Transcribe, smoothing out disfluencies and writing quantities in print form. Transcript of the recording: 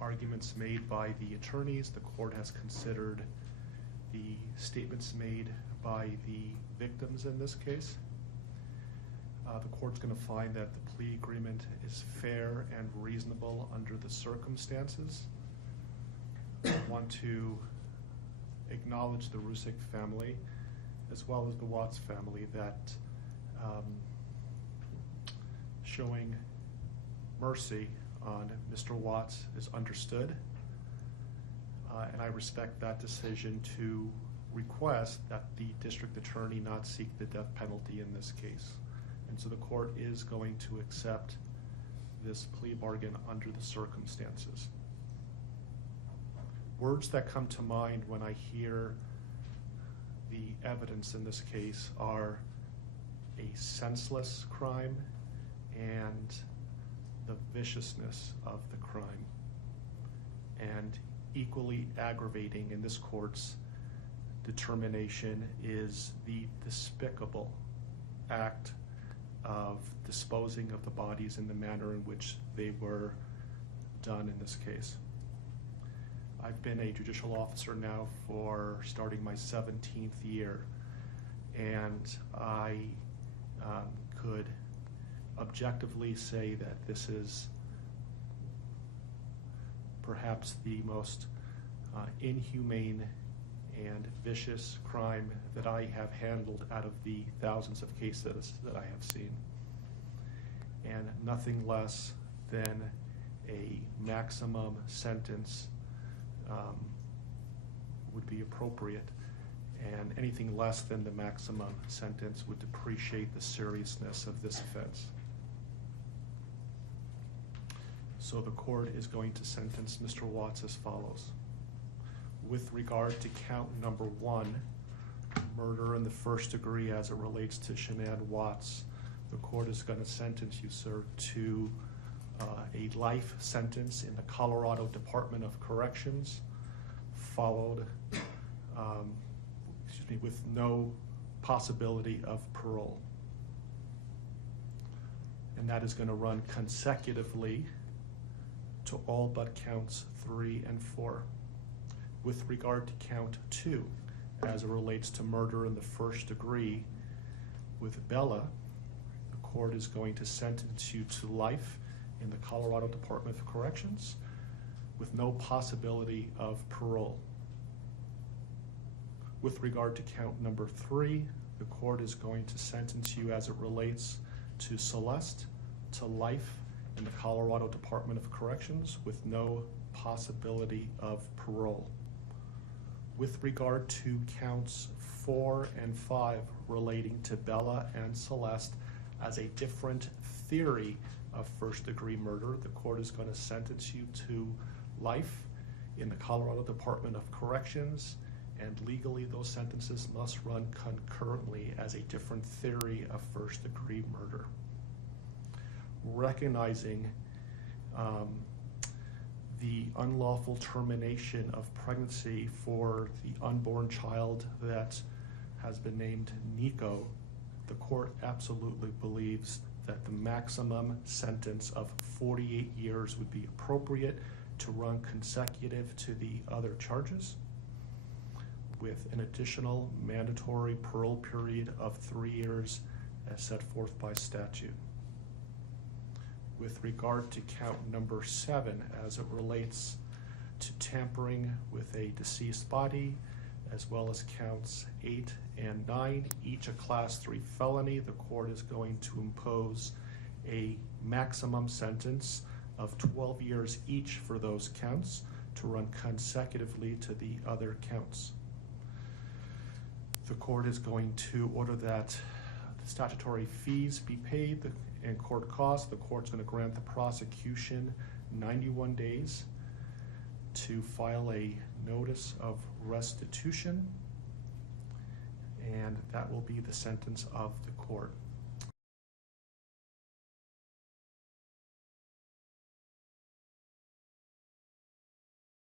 arguments made by the attorneys. The court has considered the statements made by the victims in this case. The court's going to find that the plea agreement is fair and reasonable under the circumstances. I want to acknowledge the Rusick family as well as the Watts family that showing mercy on Mr. Watts is understood, and I respect that decision to request that the district attorney not seek the death penalty in this case. And so the court is going to accept this plea bargain under the circumstances. Words that come to mind when I hear the evidence in this case are a senseless crime and the viciousness of the crime. And equally aggravating in this court's determination is the despicable act of disposing of the bodies in the manner in which they were done in this case. I've been a judicial officer now for starting my 17th year, and I could objectively say that this is perhaps the most inhumane and vicious crime that I have handled out of the thousands of cases that I have seen. And nothing less than a maximum sentence would be appropriate, and anything less than the maximum sentence would depreciate the seriousness of this offense. So the court is going to sentence Mr. Watts as follows. With regard to count number 1, murder in the first degree as it relates to Shanann Watts, the court is going to sentence you, sir, to a life sentence in the Colorado Department of Corrections, followed with no possibility of parole. And that is going to run consecutively to all but counts 3 and 4. With regard to count 2, as it relates to murder in the first degree with Bella, the court is going to sentence you to life in the Colorado Department of Corrections with no possibility of parole. With regard to count number 3, the court is going to sentence you as it relates to Celeste to life in the Colorado Department of Corrections with no possibility of parole. With regard to counts 4 and 5 relating to Bella and Celeste as a different theory of first-degree murder, the court is going to sentence you to life in the Colorado Department of Corrections, and legally those sentences must run concurrently as a different theory of first-degree murder. Recognizing the unlawful termination of pregnancy for the unborn child that has been named Nico, the court absolutely believes that the maximum sentence of 48 years would be appropriate to run consecutive to the other charges, with an additional mandatory parole period of 3 years as set forth by statute. With regard to count number 7, as it relates to tampering with a deceased body, as well as counts 8 and 9, each a class 3 felony, the court is going to impose a maximum sentence of 12 years each for those counts to run consecutively to the other counts. The court is going to order that the statutory fees be paid and court costs. The court's going to grant the prosecution 91 days to file a notice of restitution, and that will be the sentence of the court.